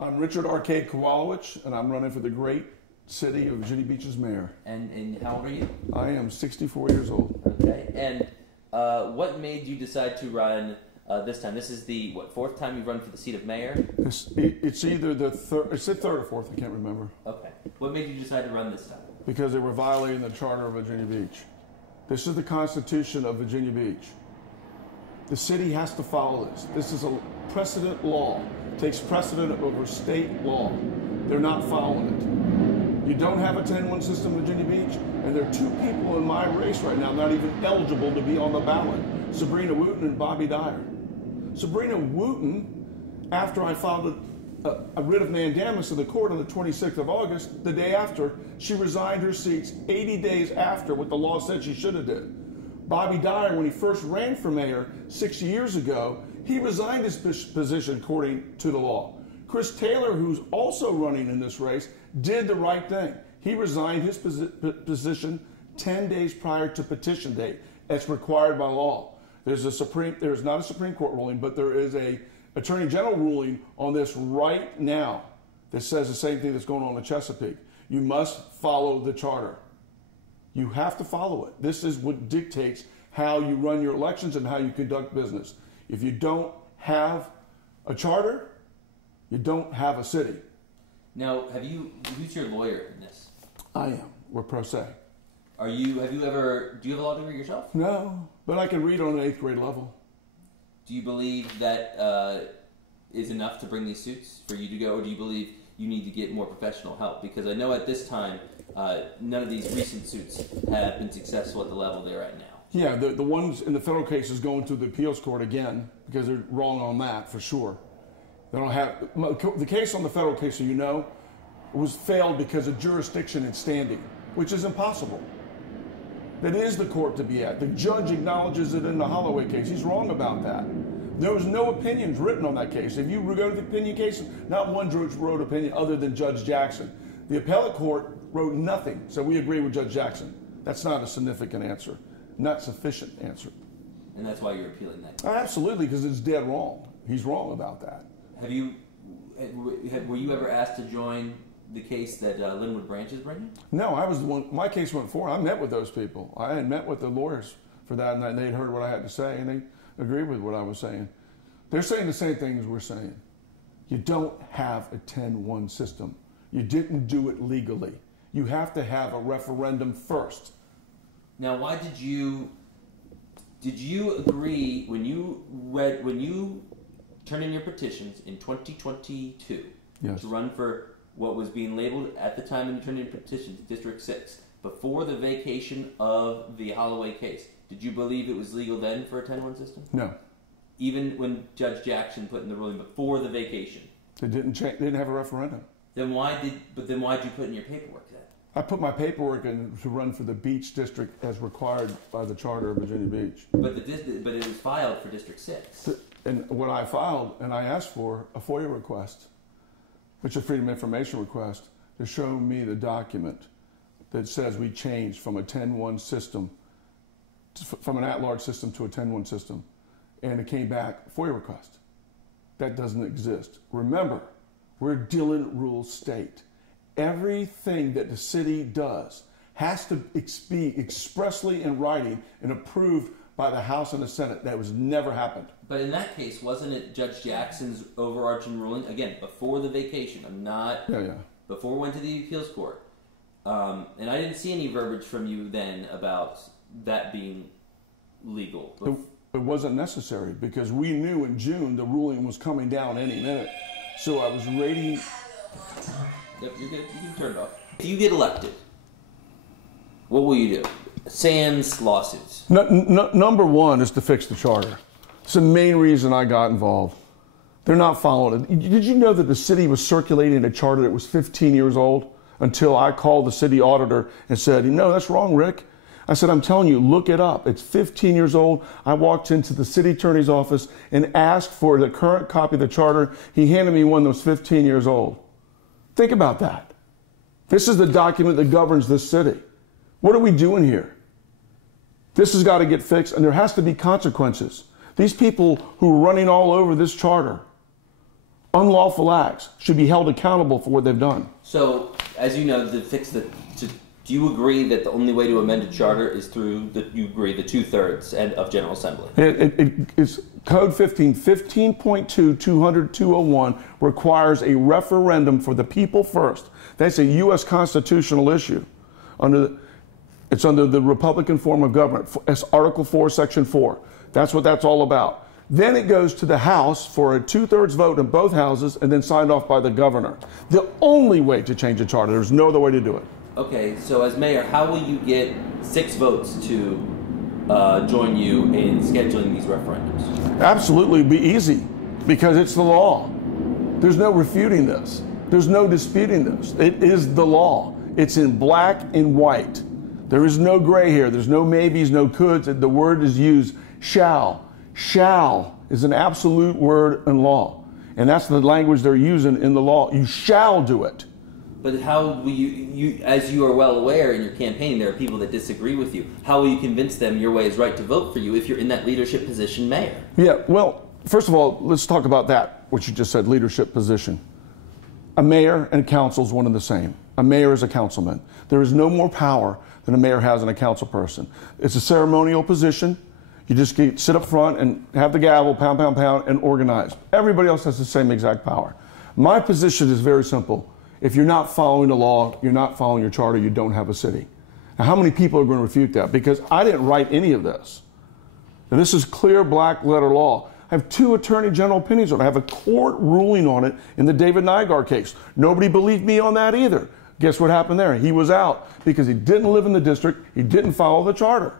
I'm Richard RK Kowalewitch, and I'm running for the great city of Virginia Beach's mayor. And how old are you? I am 64 years old. Okay. And what made you decide to run this time? This is the, fourth time you've run for the seat of mayor? It's either the third or fourth, I can't remember. Okay. What made you decide to run this time? Because they were violating the charter of Virginia Beach. This is the Constitution of Virginia Beach. The city has to follow this. This is a precedent law. It takes precedent over state law. They're not following it. You don't have a 10-1 system in Virginia Beach, and there are two people in my race right now not even eligible to be on the ballot, Sabrina Wooten and Bobby Dyer. Sabrina Wooten, after I filed a writ of mandamus in the court on the 26th of August, the day after, she resigned her seats 80 days after what the law said she should have did. Bobby Dyer, when he first ran for mayor 6 years ago, he resigned his position according to the law. Chris Taylor, who's also running in this race, did the right thing. He resigned his position 10 days prior to petition date, as required by law. There's not a Supreme Court ruling, but there is a Attorney General ruling on this right now that says the same thing that's going on in Chesapeake. You must follow the charter. You have to follow it. This is what dictates how you run your elections and how you conduct business. If you don't have a charter, you don't have a city. Now, who's your lawyer in this? I am. We're pro se. Do you have a law degree yourself? No, but I can read on an 8th grade level. Do you believe that is enough to bring these suits for you to go, or do you believe you need to get more professional help? Because I know at this time, none of these recent suits have been successful at the level they're at now. Yeah, the ones in the federal case is going to the appeals court again because they're wrong on that for sure. They don't have the case on the federal case, so you know, was failed because of jurisdiction and standing, which is impossible. That is the court to be at. The judge acknowledges it in the Holloway case. He's wrong about that. There was no opinions written on that case. If you go to the opinion case, not one judge wrote opinion other than Judge Jackson. The appellate court wrote nothing, so we agree with Judge Jackson. That's not a significant answer, not sufficient answer. And that's why you're appealing that case? Absolutely, because it's dead wrong. He's wrong about that. Were you ever asked to join the case that Linwood Branch is bringing? No, I was the one. My case went forward. I met with those people. I had met with the lawyers for that, and they had heard what I had to say, and they agreed with what I was saying. They're saying the same thing as we're saying. You don't have a 10-1 system. You didn't do it legally. You have to have a referendum first. Now, why did you agree when you turned in your petitions in 2022 yes. to run for what was being labeled at the time when you turned in petitions, District 6, before the vacation of the Holloway case? Did you believe it was legal then for a 10-1 system? No. Even when Judge Jackson put in the ruling before the vacation? They didn't have a referendum. Then why did you put in your paperwork then? I put my paperwork in to run for the Beach District as required by the Charter of Virginia Beach. But it was filed for District 6. And what I filed, and I asked for a FOIA request, which is a Freedom of Information request, to show me the document that says we changed from a 10-1 system, from an at-large system to a 10-1 system. And it came back, FOIA request. That doesn't exist. Remember, we're a Dillon Rule state. Everything that the city does has to be expressly in writing and approved by the House and the Senate. That was never happened. But in that case, wasn't it Judge Jackson's overarching ruling, again, before the vacation, before it went to the appeals court? And I didn't see any verbiage from you then about that being legal. It wasn't necessary because we knew in June the ruling was coming down any minute. So I was ready. Yep, you're good. You can turn it off. If you get elected, what will you do? Sans lawsuits. Number one is to fix the charter. It's the main reason I got involved. They're not following it. Did you know that the city was circulating a charter that was 15 years old until I called the city auditor and said, no, that's wrong, Rick. I said, I'm telling you, look it up. It's 15 years old. I walked into the city attorney's office and asked for the current copy of the charter. He handed me one that was 15 years old. Think about that. This is the document that governs this city. What are we doing here? This has got to get fixed, and there has to be consequences. These people who are running all over this charter unlawful acts should be held accountable for what they've done. So, as you know, do you agree that the only way to amend a charter is through the 2/3 of General Assembly? It's Code 15.2, 200-201 requires a referendum for the people first. That's a U.S. constitutional issue. It's under the Republican form of government. It's Article 4, Section 4. That's what that's all about. Then it goes to the House for a 2/3 vote in both houses and then signed off by the governor. The only way to change a charter. There's no other way to do it. Okay, so as mayor, how will you get 6 votes to join you in scheduling these referendums? Absolutely, it'd be easy because it's the law. There's no refuting this. There's no disputing this. It is the law. It's in black and white. There is no gray here. There's no maybes, no coulds. The word is used, shall. Shall is an absolute word in law. And that's the language they're using in the law. You shall do it. But how will you, as you are well aware in your campaign, there are people that disagree with you. How will you convince them your way is right to vote for you if you're in that leadership position, mayor? Yeah, well, first of all, let's talk about that, what you just said, leadership position. A mayor and a council is one and the same. A mayor is a councilman. There is no more power than a mayor has in a council person. It's a ceremonial position. You just sit up front and have the gavel, pound, pound, pound, and organize. Everybody else has the same exact power. My position is very simple. If you're not following the law, you're not following your charter, you don't have a city. Now, how many people are going to refute that? Because I didn't write any of this. And this is clear black letter law. I have 2 attorney general opinions on it. I have a court ruling on it in the David Nygaard case. Nobody believed me on that either. Guess what happened there? He was out because he didn't live in the district. He didn't follow the charter.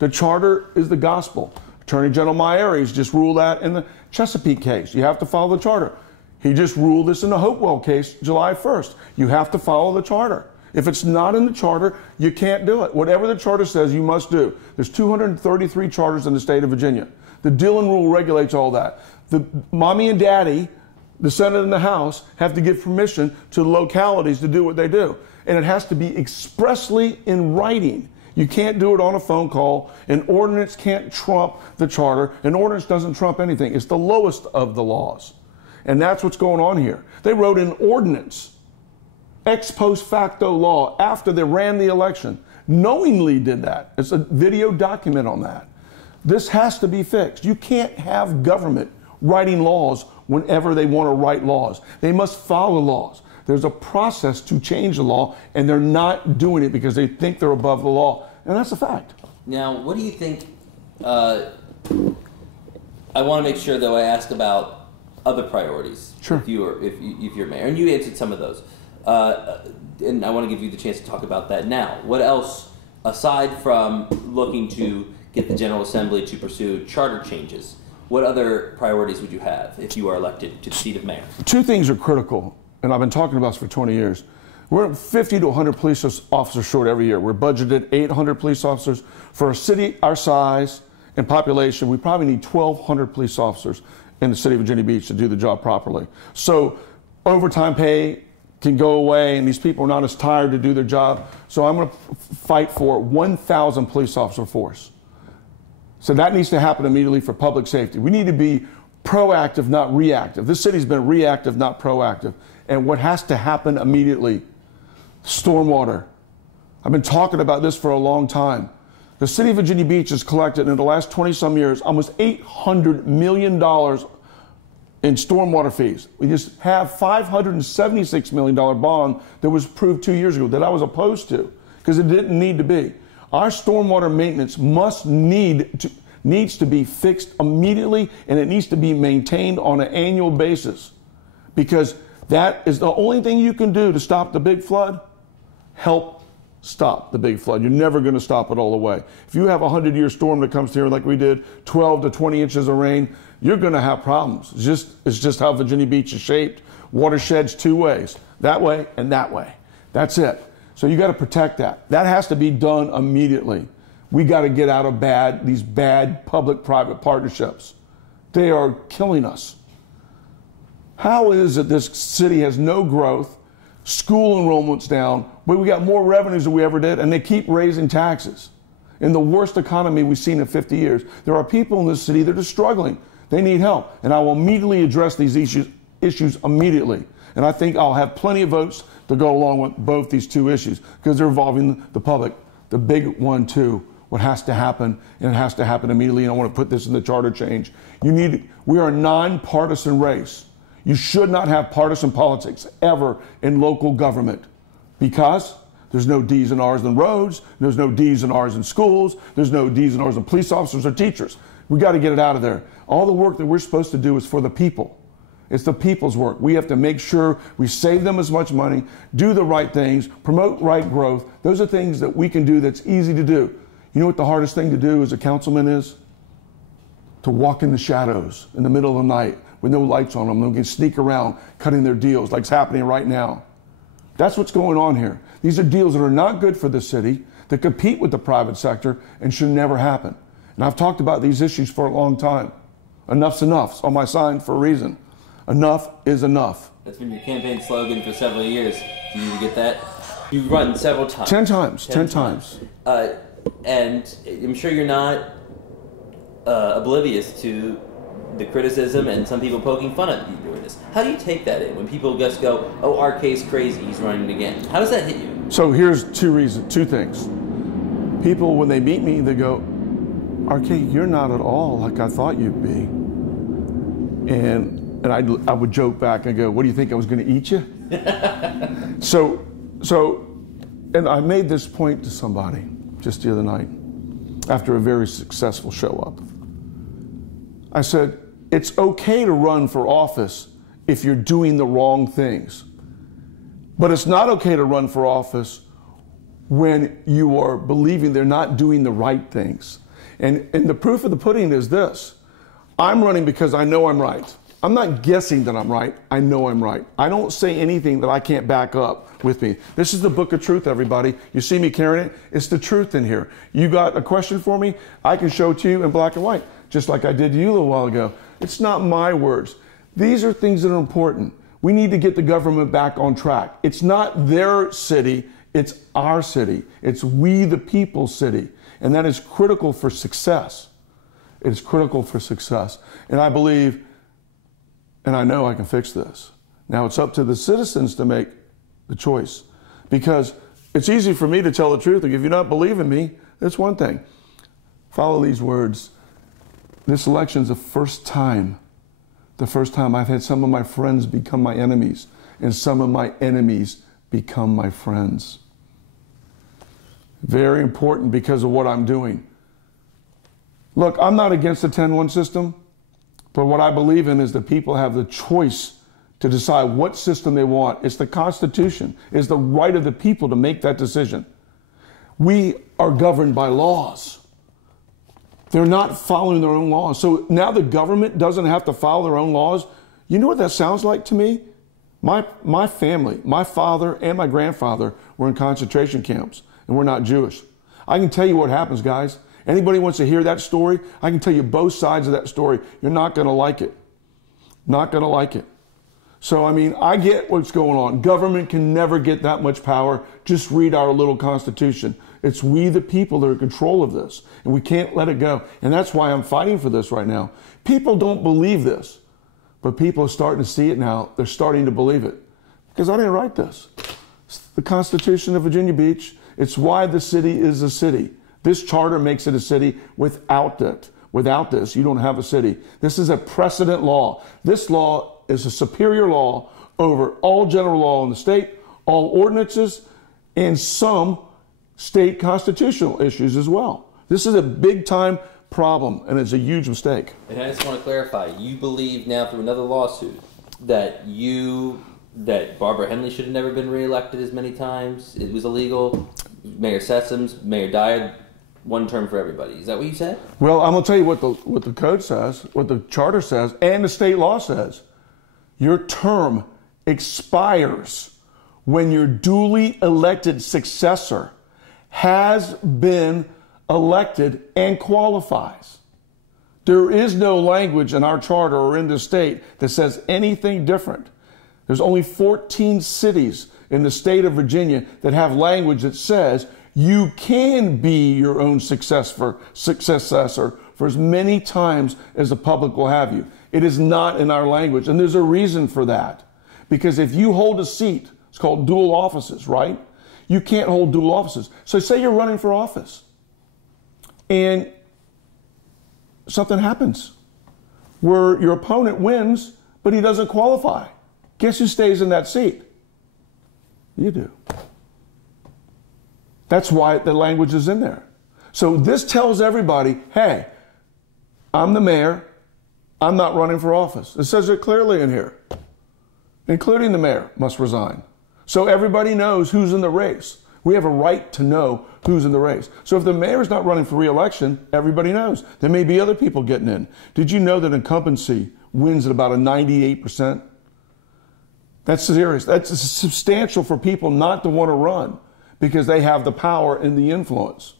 The charter is the gospel. Attorney General Mayoral just ruled that in the Chesapeake case. You have to follow the charter. He just ruled this in the Hopewell case July 1st. You have to follow the charter. If it's not in the charter, you can't do it. Whatever the charter says, you must do. There's 233 charters in the state of Virginia. The Dillon Rule regulates all that. The mommy and daddy, the Senate and the House, have to give permission to the localities to do what they do. And it has to be expressly in writing. You can't do it on a phone call. An ordinance can't trump the charter. An ordinance doesn't trump anything. It's the lowest of the laws. And that's what's going on here. They wrote an ordinance, ex post facto law, after they ran the election. Knowingly did that. It's a video document on that. This has to be fixed. You can't have government writing laws whenever they want to write laws. They must follow laws. There's a process to change the law, and they're not doing it because they think they're above the law. And that's a fact. Now, what do you think? I want to make sure, though, I ask about other priorities. Sure. If you're mayor, and you answered some of those, and I want to give you the chance to talk about that now. What else, aside from looking to get the General Assembly to pursue charter changes, what other priorities would you have if you are elected to the seat of mayor? 2 things are critical, and I've been talking about this for 20 years. We're 50 to 100 police officers short every year. We're budgeted 800 police officers. For a city our size and population, we probably need 1,200 police officers in the city of Virginia Beach to do the job properly. So overtime pay can go away, and these people are not as tired to do their job. So I'm going to fight for 1,000 police officer force. So that needs to happen immediately for public safety. We need to be proactive, not reactive. This city's been reactive, not proactive. And what has to happen immediately? Stormwater. I've been talking about this for a long time. The city of Virginia Beach has collected in the last 20-some years almost $800 million in stormwater fees. We just have $576 million bond that was approved 2 years ago that I was opposed to because it didn't need to be. Our stormwater maintenance needs to be fixed immediately, and it needs to be maintained on an annual basis because that is the only thing you can do to stop the big flood. Help stop the big flood. You're never going to stop it all the way. If you have a 100-year storm that comes here like we did, 12 to 20 inches of rain, you're going to have problems. It's just how Virginia Beach is shaped. Watersheds 2 ways, that way and that way. That's it. So you got to protect that. That has to be done immediately. We got to get out of these bad public-private partnerships. They are killing us. How is it this city has no growth, school enrollment's down, but we got more revenues than we ever did, and they keep raising taxes? In the worst economy we've seen in 50 years, there are people in this city that are struggling. They need help, and I will immediately address these issues issues immediately. And I think I'll have plenty of votes to go along with both these two issues because they're involving the public. The big one, too, what has to happen, and it has to happen immediately, and I want to put this in the charter change. We are a nonpartisan race. You should not have partisan politics ever in local government because there's no D's and R's in roads, there's no D's and R's in schools, there's no D's and R's in police officers or teachers. We got to get it out of there. All the work that we're supposed to do is for the people. It's the people's work. We have to make sure we save them as much money, do the right things, promote right growth. Those are things that we can do that's easy to do. You know what the hardest thing to do as a councilman is? To walk in the shadows in the middle of the night with no lights on them. They can sneak around cutting their deals like it's happening right now. That's what's going on here. These are deals that are not good for the city, that compete with the private sector and should never happen. And I've talked about these issues for a long time. Enough's enough. It's on my sign for a reason. Enough is enough. That's been your campaign slogan for several years. Do you get that? You've run several times. 10 times. 10 times. And I'm sure you're not oblivious to the criticism and some people poking fun at you doing this. How do you take that in when people just go, oh, RK's crazy, he's running again? How does that hit you? So here's two things. People, when they meet me, they go, RK, you're not at all like I thought you'd be. And I would joke back and go, what do you think, I was going to eat you? And I made this point to somebody just the other night after a very successful show up. I said, it's okay to run for office if you're doing the wrong things. But it's not okay to run for office when you are believing they're not doing the right things. And the proof of the pudding is this. I'm running because I know I'm right. I'm not guessing that I'm right. I know I'm right. I don't say anything that I can't back up with me. This is the book of truth, everybody. You see me carrying it? It's the truth in here. You got a question for me? I can show it to you in black and white, just like I did to you a little while ago. It's not my words. These are things that are important. We need to get the government back on track. It's not their city, it's our city. It's we the people's city. And that is critical for success. It is critical for success. And I believe, and I know I can fix this. Now it's up to the citizens to make the choice. Because it's easy for me to tell the truth. Like if you're not believing me, that's one thing. Follow these words. This election's the first time I've had some of my friends become my enemies and some of my enemies become my friends. Very important because of what I'm doing. Look, I'm not against the 10-1 system, but what I believe in is that people have the choice to decide what system they want. It's the Constitution. It's the right of the people to make that decision. We are governed by laws. They're not following their own laws. So now the government doesn't have to follow their own laws. You know what that sounds like to me? My family, my father and my grandfather were in concentration camps, and we're not Jewish. I can tell you what happens, guys. Anybody wants to hear that story? I can tell you both sides of that story. You're not going to like it. Not going to like it. So, I mean, I get what's going on. Government can never get that much power. Just read our little Constitution. It's we the people that are in control of this, and we can't let it go. And that's why I'm fighting for this right now. People don't believe this, but people are starting to see it now. They're starting to believe it. Because I didn't write this. It's the Constitution of Virginia Beach. It's why the city is a city. This charter makes it a city. Without it, without this, you don't have a city. This is a precedent law. This law is a superior law over all general law in the state, all ordinances, and some state constitutional issues as well. This is a big time problem, and it's a huge mistake. And I just want to clarify, you believe now through another lawsuit that Barbara Henley should have never been reelected as many times. It was illegal. Mayor Sessoms, Mayor Dyer, one term for everybody. Is that what you said? Well, I'm going to tell you what the code says, what the charter says, and the state law says. Your term expires when your duly elected successor has been elected and qualifies. There is no language in our charter or in the state that says anything different. There's only 14 cities in the state of Virginia that have language that says you can be your own successor for as many times as the public will have you. It is not in our language. And there's a reason for that. Because if you hold a seat, it's called dual offices, right? You can't hold dual offices. So say you're running for office and something happens where your opponent wins, but he doesn't qualify. Guess who stays in that seat? You do. That's why the language is in there. So this tells everybody, hey, I'm the mayor. I'm not running for office. It says it clearly in here, including the mayor must resign. So everybody knows who's in the race. We have a right to know who's in the race. So if the mayor's not running for re-election, everybody knows. There may be other people getting in. Did you know that incumbency wins at about a 98%? That's serious. That's substantial for people not to want to run because they have the power and the influence.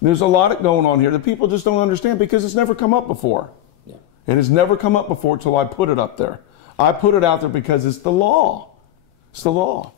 There's a lot going on here that people just don't understand because it's never come up before. Yeah. It has never come up before till I put it up there. I put it out there because it's the law. It's the law.